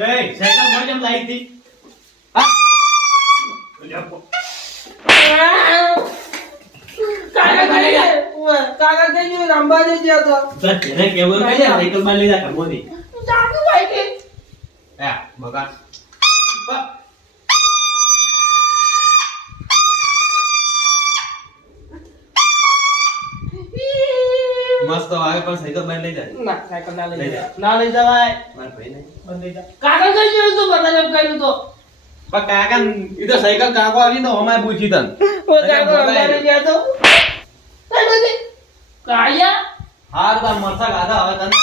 એ cycle મોજ એમ લાવી હતી કાકા કઈ? ઉવ્વ, કાકા કઈ ગયું ગયો તો સર કેવું કહે સાયકલમાં લીધા કમોની જાદુ ભાઈ કે હા બગા મસ્ત આવે પણ સાયકલ બાય લઈ જાય. ના સાયકલ ના લઈ જાય. ના લઈ જવાય. મારા ભાઈ નહીં બંધ લઈ જા. કાકા કઈ ગયું તો? બધા એમ કર્યું તો. પણ કાકા ઈ તો સાયકલ કાકો આવી તો અમારે પૂછી તન. ઓ કાકો અમારે ગયા તો કાયા હાર તા મરસા ગાધા હવે તને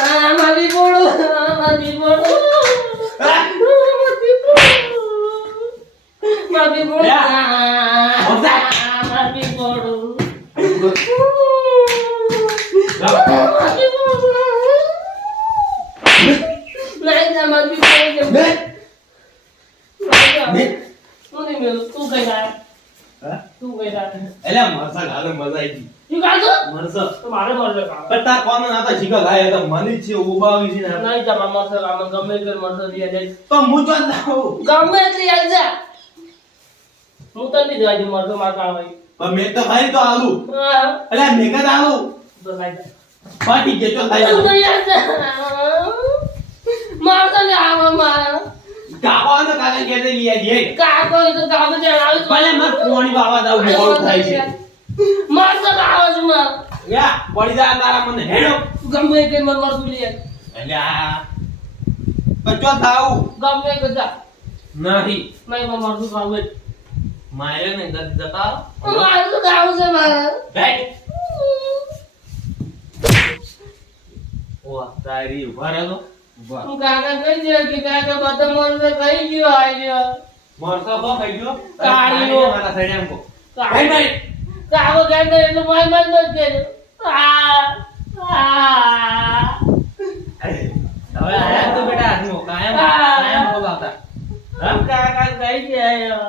આ મારી બોળો આ મારી બોળો મારી બોળો યા. મોટા. આ મારી બોળો નહીં જા મારી બોળો બે. બે. તું નહીં મેલું તું કઈ જાય હા? તું કઈ જાય એટલે મરસા ગાધો મજા આવી ગઈ તું કાઢો મરસા તો મારે મળશે કામ પણ તાર નાતા લાય તો મને છે ઉભાવી છે ને. નહીં જા મામા સર આમાં ગમે તે મળશે લઈ જાય તો હું જો જાઉં ગમે તે આવી જા હું તને નહીં જવા દઉં મળશે મારે કામ પણ મેં તો ભાઈ તો આલુ. એટલે મેં કદ આલુ. તો લાય. પાટી ગયો તો લાય. તો આવી જા ને આવા માર. કાકો ને કાકા કે દે લીયા દે કાકો તો જણ આવી ભલે મત કોણી વાવા દાવ મોડું થાય છે. માર તો આવા છું માર યા પડી જા તારા મને. હેડો. ગમે તે મન મળતું લે અલ્યા બચ્ચો થાઉ ગમે તે જા નહીં. નહીં મન મળતું ખાવું. મારે ને ગદ જતા મારે તો ખાવું છે મારે. બેઠ. ઓ તારી ઊભા રહેલો હું કાકા કઈ દે કે કાકા બધા મળશે કઈ ગયો આઈ ગયો. મરતો બો ખાઈ ગયો? કાળીઓ. મારા સાઈડે આમ કો કાઈ મારી કાવો ગાંડો એટલે માય મત મત કે આ આ હવે હાથનો કાયમ. કાયમ બોલાવતા હા કાકા કઈ ગયા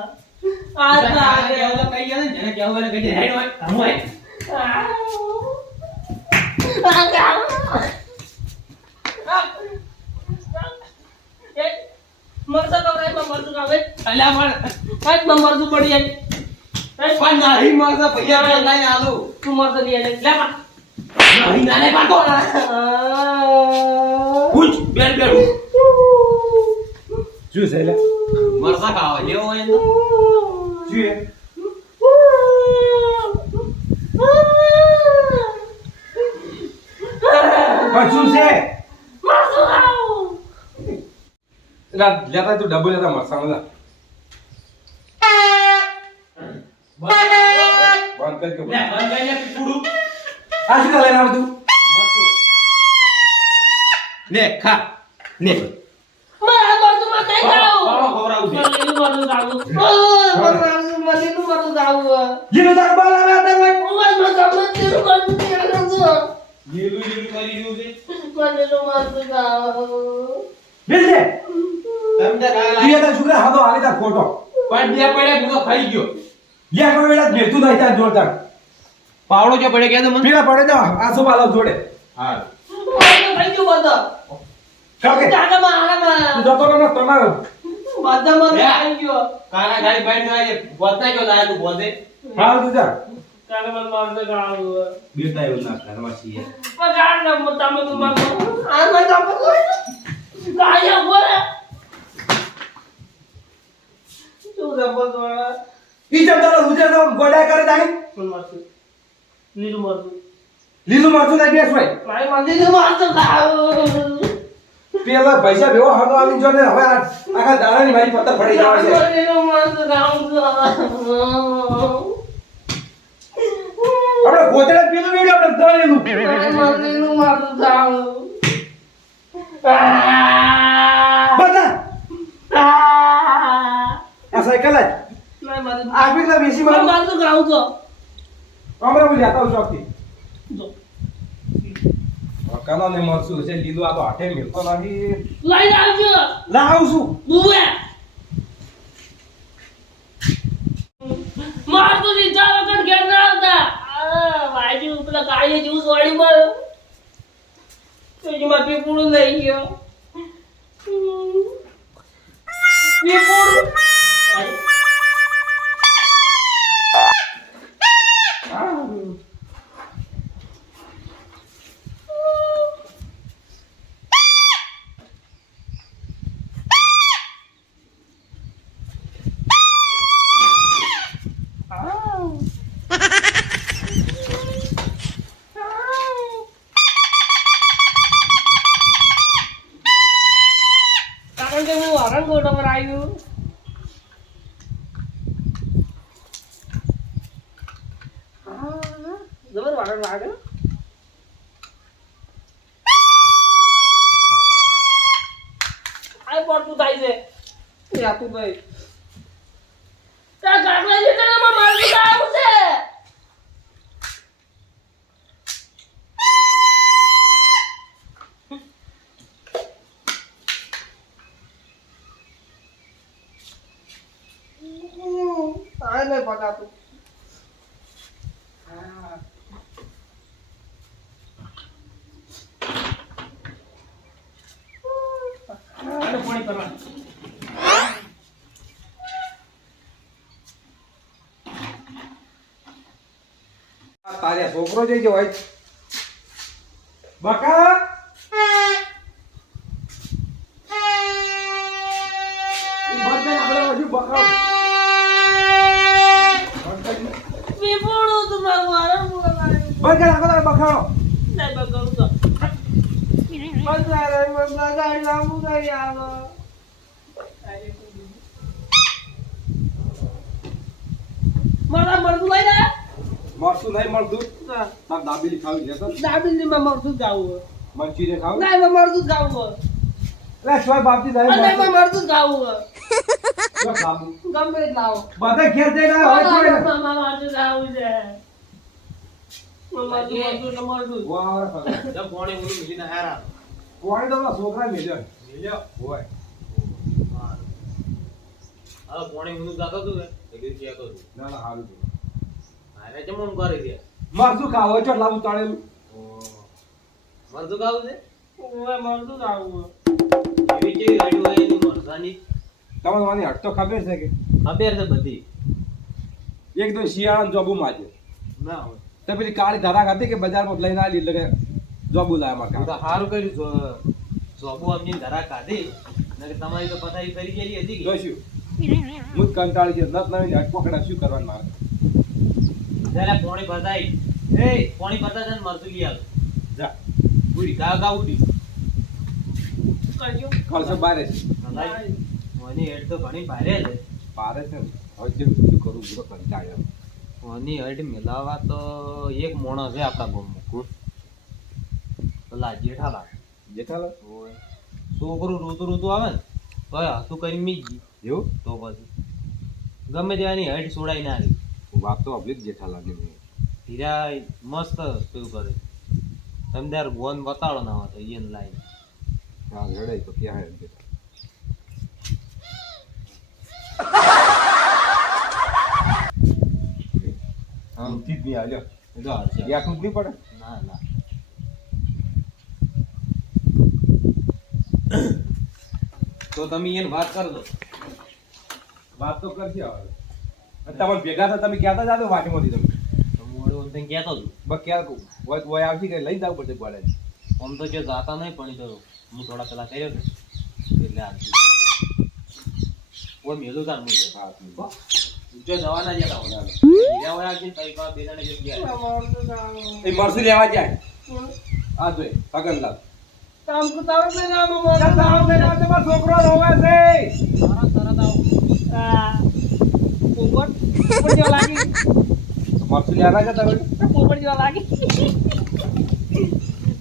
આ કાકા કાકા તો કઈ ગયા ને જેને કેવું એને કહી હેડ હોય હું હોય મરતો પણ કઈ મરતું પડી જાય પણ નહીં મરતા પૈસા લઈને આલુ તું મરતો લઈ લે લે પા નહીં નાને પાકો પૂછ બેર બેરું શું છે લે? મરસા ખાવા લેવો હોય ને શું પણ શું છે? લેતા તું ડબલ લેતા મરસાં લા બંધ. કર કે બંધ. કરીને પીપુડું. આ શું લઈને આવે તું. લે ખા. લે મારા મરતું માં કઈ ખાવું ઓ મરતું મલીનું મરતું ખાવું જીનો તાર બાલ આવે આતા હોય હું ગમે તેનું મરતું ખાવું છું લીલું લીલું કરી રહ્યું છે. મલીનું મરતું ખાવું બેસ તમને કાલે તું યાર છોકરા હાથો આલે તાર ખોટો પણ બે પડ્યા ભૂકો ખાઈ ગયો. લે કોઈ વેળા ભેતું નહીં તાર જોરદાર. પાવડો જો પડે કે મને? પીડા પડે તો. આસો પાલો જોડે? હા. ખાઈ ગયું બધા કાકે? કાકા મારા તું જતો રહો ને તમારો. બધા માં ખાઈ ગયો. કાના ગાડી બાઈક આવે બોતા જો લાય તું બોલતે. હા તું જા. કાકા માર દે ખાવું બેટા એવું ના કરવા છીએ. પગાર ના મોટા મને માર આ મને તો કોઈ કાયા બોલે. તું જબર બોલે ઈ તારો ઉજે તો ગોડા કરે તારી? મને મરતું લીલું મરતું લીલું મરચું ના બેસ હોય. મારી મંદિર મરતું ખાવું પેલા પૈસા ભેવો હાથો આવીને જો ને હવે આખા દાડાની મારી પત્તર પડી જવા છે. આપણે ગોતડા પેલું વેડ્યો આપણે દળેલું મંદિરનું મરતું ખાવું બધા. આ સાયકલ જ. આગળ ના બેસી મારું મરતું ખાવું તો. હું લેતા આવું ચોકથી જો. કાનો ને મરસું છે લીલું આ તો હાથે મિલતો નથી લઈ આવજો લા આવું છું બુએ મારતું લીધા વગર ઘેર ના આવતા આ, વાજી પેલા ગાડી જ્યુસ વાળી મારે તો માં પીપળું લઈ ગયો પીપળું ભાઈ. ત્યાં ગાગલા જેટલામાં મારું કામ છે. આ નહીં પકાતું પાણી કરવા આ તારે છોકરો જઈ ગયો બકા? હજુ બંધ બખાડો. નહીં બગડું તો. બગાડે લાંબુ કરી આવો મારા મરદું લઈ લે મરસું નહીં મળતું? તાર દાબેલી ખાવી લેતો દાબેલી માં મરદું ગાવું મંચુરિયન ખાવું? ના એમાં મરદું ગાવું એટલે શોય બાપજી નહીં અને. એમાં મરદું ખાવું. ગમે લાવો. બધા ઘેર હોય છે. મામા છે. તો છોકરા મેલ્યો મિલ્યો? હોય. પોણી ઊંધું જાતો તું ને, તો તું. ના ના સારું છે ચમ આમ કરી દે? મરસું ખાવો છો લાવું તળેલું ખાવું છે? ઓય મરદું ગાવું એવી કેવી હળી હોય એની મરચાંની? તમને મને હટ તો ખબર છે કે ખબર છે બધી. એકદમ શિયાળામાં જોબુ માજે ના હોય. તો પેલી કાળી ધરાક હતી કે બજારમાં લઈને આવી એટલે જોબુ લાયા તો હારું કર્યું જોબુ અમની ધરા કાઢી તમારી તો પથારી ફરી ગયેલી હતી કે? જોઈશું હું જ કંટાળી ગયો નત નવીન હટ પકડા શું કરવાનું મારે જરા પોણી ભરતાઈ. એ, પોણી ભરતા છે ને મરચું લઈ આવ. જા. ઉડી, ગા ગા ઉડી. કરજો. ખર્ચો બારે છે. ભલાઈ. હેડ તો ઘણી ભારે છે. ભારે છે ને. હવે શું કરું પૂરો કંટાળ્યો ઓની હેડ મિલાવા તો એક મોણો છે આપણા ગામમાં. કોણ? પેલા જેઠાલા જેઠાલા ઓય. છોકરું ઋતુ ઋતુ આવે ને તો હતું કરી મી ગયું. એવું? તો પછી. ગમે તેવાની હેડ છોડાઈ ના રહી. વાત તો અબલી જેઠા લાગે હીરા મસ્ત પેલું કરે. તમે તાર ગોન બતાડો ના હોય તો ઈયન લાઈન. હા લડાઈ તો ક્યાં હે આમ થી જ નહીં આવ્યો એ તો હાલશે. નહીં પડે? ના ના. તો તમે એને વાત કરજો વાત તો કરશે હવે. તમારે ભેગા થતા તમે ક્યાં જાતો વાટીમાંથી તમે? તો મોડું તમે કહેતો છું. બસ ક્યાં આવશે કે લઈ જવું પડશે ગોળે આમ તો જો જાતા નહીં પણ તો હું થોડા પેલા કર્યો ને એટલે હાલશે ઓય મેલું તાર મુજબ હા જો જવાના જતા હોય હોય તઈ પા એ મરસું લેવા જાય. આ જોઈ પગનલાલ કામ કુતાવ ને ગાવું મરદું તમારો છોકરો રોવે છે. તરત તરત આવો. આ પોપટ પોપટ જેવા લાગી. મરસું લેવા છે તમે પોપટ જેવા લાગી.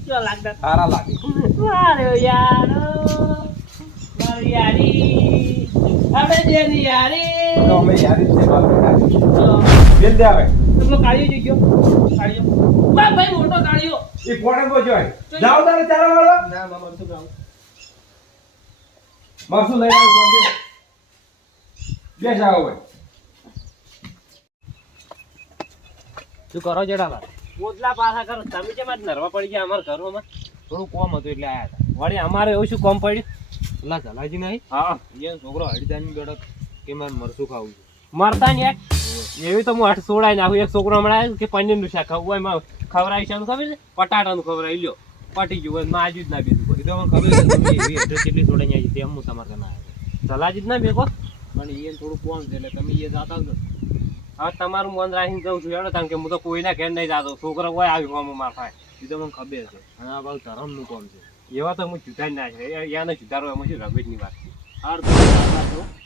કેવા લાગતા? સારા લાગે. મારો યારો. મારી યારી. આપણે જેની યારી. તો અમે યારી છે બાલ ચલો દે આવે. તમે કાઢ્યો જોઈ ગયો. કાઢ્યો બા ભાઈ મોટો કાઢ્યો એ તો જોય. જાઓ તારે ચાલો વાળો. ના મામા શું ગાવું મરસું લઈ આવ બેસ આવો ભાઈ. શું કરો જેડાલા ઓદલા પાછા કરો. તમે કેમ આજ નરવા પડી ગયા અમારા ઘરોમાં? થોડું કોમ હતું એટલે આયા હતા. વળી અમારે એવું શું કોમ પડ્યું? પેલા જલાજી નહીં? હા. એ છોકરો હળદાની બેડક કે મારે મરસું ખાવું છે. મરતા ને એવી તો હું હઠ સોડાઈ નાખું. એક છોકરો હમણાં આવ્યો કે પનીરનું શાક ખાવું હોય એમાં ખવડાવી છે ખબર છે? પટાટાનું ખવડાવી લ્યો. પટી ગયું હોય માજુ જ ના બીજું કોઈ. એ તો ખબર છે તમે એવી એડ્રેસ કેટલી સોડાઈ આવી તેમ હું તમારે ના આવ્યો. ચલાજી જ ના બેકો પણ એને થોડું કોમ છે એટલે તમે એ જાતા જ હવે તમારું મન રાખીને કહું છું. હેડો કારણ કે હું તો કોઈના ઘેર નહીં જતો. છોકરો હોય આવી કોમ માર થાય એ તો મને ખબર છે. અને આ બાજુ ધરમનું કોમ છે? એવા તો હું જુદા જ ના છે. યાને જુદારો એમાં છે રવેજની વાત છે.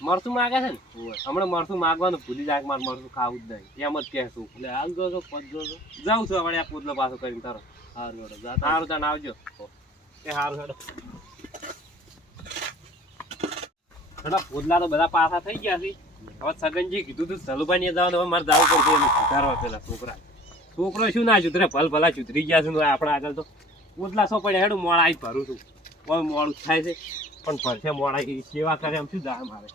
મરસું માગે છે ને? હમણાં મરસું માગવાનું ભૂલી જાય મારે મરસું ખાવું જ નહીં. એમ જ કહેશું. એટલે હાલ જો છો પદ જો છો જાઉં છું હવે આ પોતલો પાછો કરીને તારો. સારું હેડો સારું તને આવજો. એ સારું હેડો. હેડો પૂતલા તો બધા પાછા થઈ ગયા છે. હવે સગનજી કીધું તું સલુભાઈ જવાનું હવે મારે જવું પડશે એને સુધારવા પેલા છોકરા. છોકરો શું ના સુધરે? ભલ ભલા સુધરી ગયા છે ને આપણે આગળ તો. ઉદલા સો પડ્યા હેડું મોડા આવી ભરું છું. કોઈ મોડું થાય છે. પણ ભરશે મોડા સેવા કરે એમ શું જાય મારે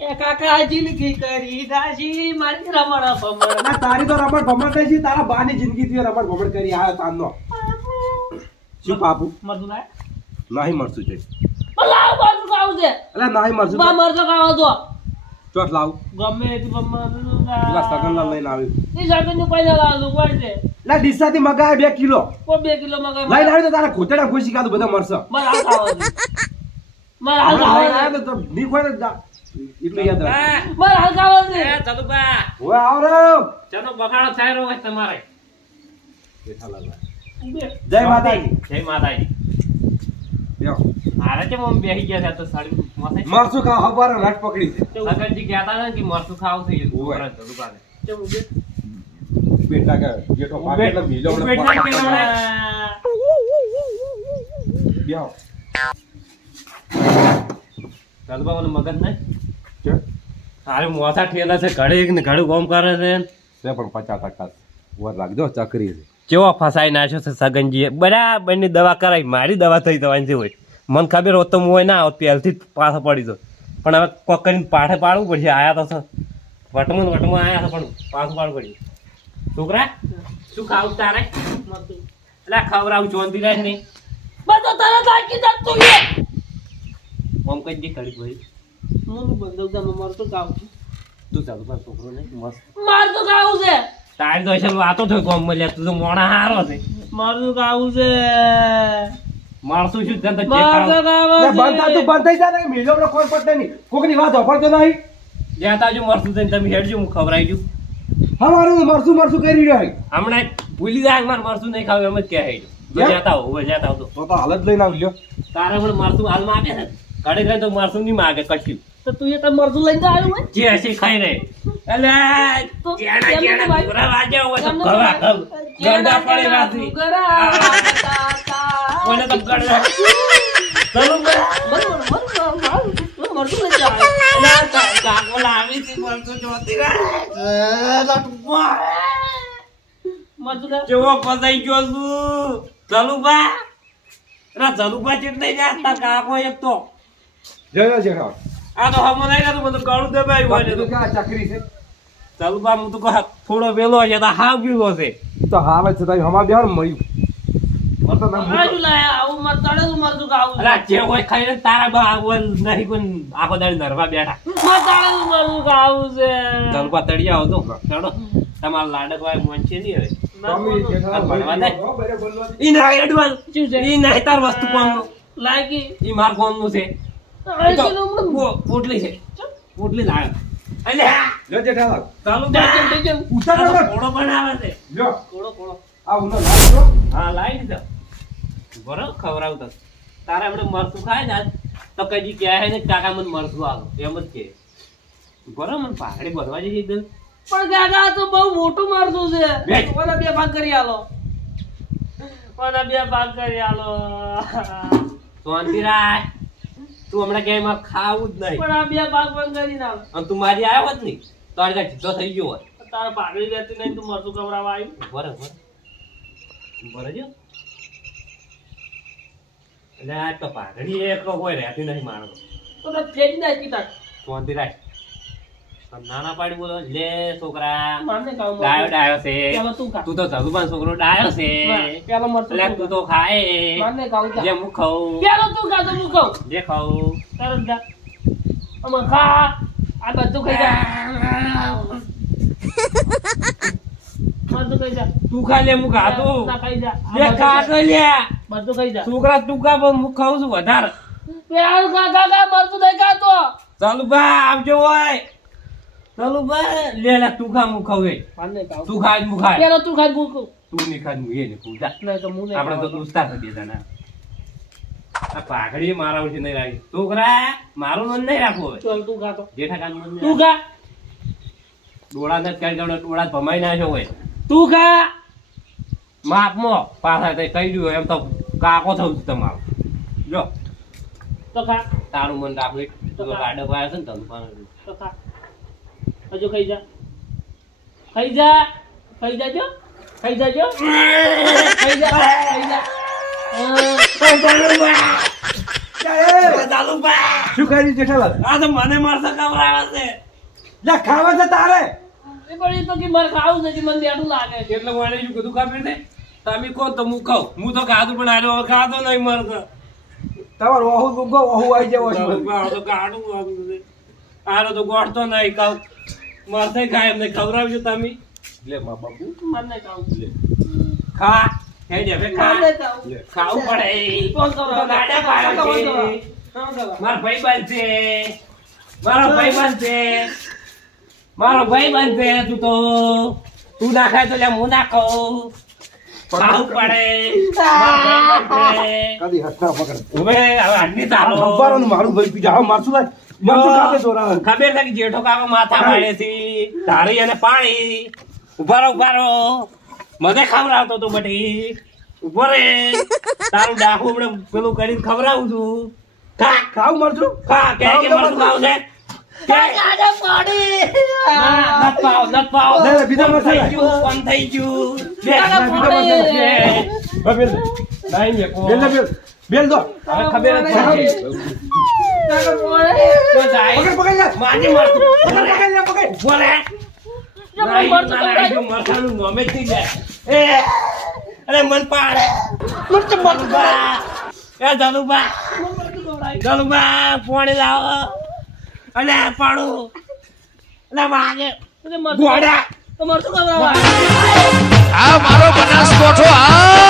એ કાકા જિંદગી કરી દાસી મારી રમણ ભમણ. ના, તારી તો રમણ ભમણ કરી છે તારા બાની જિંદગી થી રમણ ભમણ કરી આવ્યો તારનો શું બાપુ? મરતું લાય નહીં મળશું છે લાવ મરતું ખાવું છે. એટલે નહીં મળશું બા મરતો ખાવો તો ચોટ લાવ. ગમે તે મરતું પેલા સગનલાલ લઈને આવ્યું. એ સાગરનું પૈસા લાવજો કોઈ છે. એટલે ડીસા થી મગાય બે કિલો. કોઈ બે કિલો મગાય લઈને આવ્યો તો તારા ખોટેડા ખુશી કાઢું બધા મરશે. મારે હાલ ખાવા છે મારે હાલ લઈને ખાવા તો ની ખોય. એટલું યાદ રાખ મારે છે એ ચાલો બગાડો થાય રહ્યો તમારે. જય માતાજી. જય માતાજી. લ્યો. મારે કેમ આમ બેસી ગયા છે આ તો સાડી માથે મરચું ખાવ હવાર રટ પકડી છે સગનજી કહેતા હતા ને કે મરચું ખાવું છે ઉભે? બેટા કે જેઠો ભાગે એટલે મિલો ઉભે જ ના કહેવાય. બેહો. ચલુબા મને મગજ નહીં છે? સારું મોથા ઠેલા છે ઘડે ને ઘડું કામ કરે છે છે પણ પચાસ ટકા વર રાખજો ચકરી છે કેવો ફસાઈ નાખ્યો છે સગનજીએ? બરાબરની દવા કરાવી મારી દવા થઈ જવાની છે હોય. મને ખબર હોત તો હું હોય ના આવત પહેલથી જ પાછો પડી દો પણ હવે કોક કરીને પાઠે પાડવું પડશે આયા તો છે. વટમાં વટમાં આયા છે પણ પાછું પાડવું પડ્યું છોકરા શું ખાવું તારે. એટલે ખવડાવું ચોંધી રહે નહીં બધો તરત આખી જાત તું એ. આમ કઈ દે કરી ભાઈ હું બંધવ તમે મરતું તો છું. તું ચાલુ પણ છોકરો નહીં મસ્ત. મારતું ખાવું છે. તારી તો અસલ વાતો થઈ કોમ મળ્યા તું તો મોણા હારો છે. મારું ગાવું છે. માણસું શું તને જે બંધ થા તું બંધ થઈ જા ને મિલો નો કોઈ પડતે નહીં. કોકની વાત હોભળતો નહીં. જ્યાં તાજુ મરસું તને તમે હેડજો હું ખવડાવી હા મારું મરસું મરસું કરી રહ્યો છે. હમણાં ભૂલી જાય મારે મરસું નહીં ખાવ એમ જ કહે? જતા હોવ જતા તો. તો તો હાલ લઈને આવજો. લ્યો તારે પણ મરસું હાલમાં માગે ને ઘડે ઘડે તો મરસું નહીં માગે કશું. તો તું એ તાર મરતું લઈને તો આવ્યું હોય જે હશે ખાઈ રહે એટલે કેણા ભાઈ? ઘોડા વાગ્યા હોય તો ઘવા? ઘવ. ગરડા પડે વાસી. કોઈને તો ગરડા. લઈને ભાઈ. ના, કાકો લાવી હતી મરસું જોતી રહે. કેવો ફસાઈ ગયો છું ચલુબા અરે ચલુબા ચેટલે જા તાર કાકો એક તો જય જેઠો આ તો હમો નહીં તો બધું ગળું દબાયું હોય તો. ક્યાં ચકરી છે? ચલુબા હું તો થોડો વેલો છે તો હાવ પીવો છે. તો હાલ જ છે તમે હમા બેહો ને મળ્યું. મને તો ના અલા જે હોય ખાઈને તારા બા આવલ નહીં કોઈ આખો દાડી નરવા બેઠા. ચલુબા તળિયા આવો તો. ચડો. તમારા લાડક હોય મોંચે નહીં હવે. હો. ઈ ના એડવાન્સ ઈ નહીં તાર વસ્તુ કોમનું લાગી ઈ માર છે? ઈ તો પો- પોટલી છે. પોટલી લાવે અલ્યા લ્યો જેઠાલાલ. ચાલુ બા ઉતાર આ તો આગળ. ઘોડો બનાવે છે. લ્યો. ઘોડો ઘોડો. આ ઉનો લાવ લ્યો. હા લાવી દીધો બરો ખવડાવતો. તારે હમણાં મરસું ખાય ને આજ, તો કદી કહે ને કાકા મને મરસું આવો એમ જ કે. બરો મને પહાડી ભરવા જઈ એકદમ પણ કાકા તો બહુ મોટું મારતું છે. બે ભાગ કરી આલો. ઓલા બે ભાગ કરી આલો. શાંતિ રાખ. તું હમણાં ક્યાંયમાં ખાવું જ નહીં. પણ આ બે ભાગ પણ કરી નાખ. અને તું મારી આવ્યો જ નહીં. તો આ કાંઈ જીતો થઈ ગયો હોત તારા પાઘડી રહેતી નહીં તું મરતું કવડાવવા આવ્યું બરાબર બરાબર એટલે આ તો પાઘડી એક હોય રહેતી નહીં માણસ. તો ફેરી નાખી તાર. શાંતિ રાખ. નાના પાડી બોલો લે છોકરા ડાયો ડાયો છે. તું તો ધરું પણ છોકરો ડાયો છે. પેલો મરતો તું તો ખાય. મારને ખાવ જે હું ખાઉં. પેલો તું ખા તો હું ખાઉં. જે ખાઉં. તરત જા. આમાં ખા. આ બધું ખાઈ જા. બધું ખાઈ જા. તું ખા લે હું ખાતું ના ખાઈ જા. લે ખા લે. બધું ખાઈ જા. છોકરા તું ખા પણ હું ખાઉં છું વધારે. પેલું ખા ખા ખા નહીં ખાતો ચાલુ બા આવજો હોય ચાલુ બા લે લે તું ખા મારને ખાવ તું ખાય હું ખાય. પેલો તું ખાઉં. તું નહીં ખાય હું એ નહીં ખાઉં જા. તો નહીં આપણે તો. દોસ્તાર થઈ ગયા ના આ પાઘડી મારા ઉઠી નહીં રાખી. છોકરા મારું મન નહીં રાખવું હવે. ચાલ તું ખાતો જેઠા કાન મન તું ખા. ડોળા ને કઈ દઉં ડોળા ભમાઈ નાખ્યો હોય. તું ખા. માપમાં પાછા તે કહી દઉં એમ તો કાકો થયું છે તમારો. જો. તો ખા. તારું મન રાખવું. તો ગાડો પાડે છે ને તમે પણ. તો ખા. હજુ ખાઈ જા. ખાઈ જા. ખાઈ જાજો. ખાઈ જાજો. ખાઈ જા. ખાઈ જા. શું કરી જેઠાલાલ? આ તો મને મારતા ખવડાવે છે. લે ખાવા છે તારે. એ પણ એ તો કે મારે ખાવું છે મને બેઠું લાગે છે. એટલે મને શું કીધું ખબર ને તમે કહો તો હું ખાઉં. હું તો ખાધું પણ આનો ખાધો ખાતો નહીં મરતો તમારો ઓહુ ઊંઘો ઓહુ આવી જાય ઓછી આ તો ગાડું આવું છે. તો ગોળતો નહીં ખાવ મરતે ખાય એમને ખવડાવજો તમે. લે મા બાપુ. મને ખાવું ખા. હે જે હવે ખા. ખાવું પડે. ફોન કરો? ગાડા પાડો? મારો ભાઈબંધ છે મારો ભાઈબંધ છે મારો ભાઈબંધ છે તું તો. તું ના ખાય તો લે હું ના ખાઉં. ખાવું પડે. મારો. કદી હસના પકડ હવે ભાઈ પીજા. મારશું ભાઈ ખબર છે કે જેઠો કાકો માથા પાડે છે. ધારી અને પાણી. ઊભા રહો ઊભા રહો. મને ખવડાવતો તો બટી. ઊભો રે. તારું ડાકુ હમણાં પેલું કરીને ખવડાવું છું. ખા ખાવ મારશું ખા કે કે મરતું ખાવ છે? બેલ. દો. ખબર તો અરે મન પાડ. મરચું મરચું બા. એ ધનુબા ધનુબા પાણી લાવો. અને પાડું. અલે માગે. એટલે મરતું ગોડા. તો મરતું ખવડાવવા. આ મારો બનાસકોઠો આ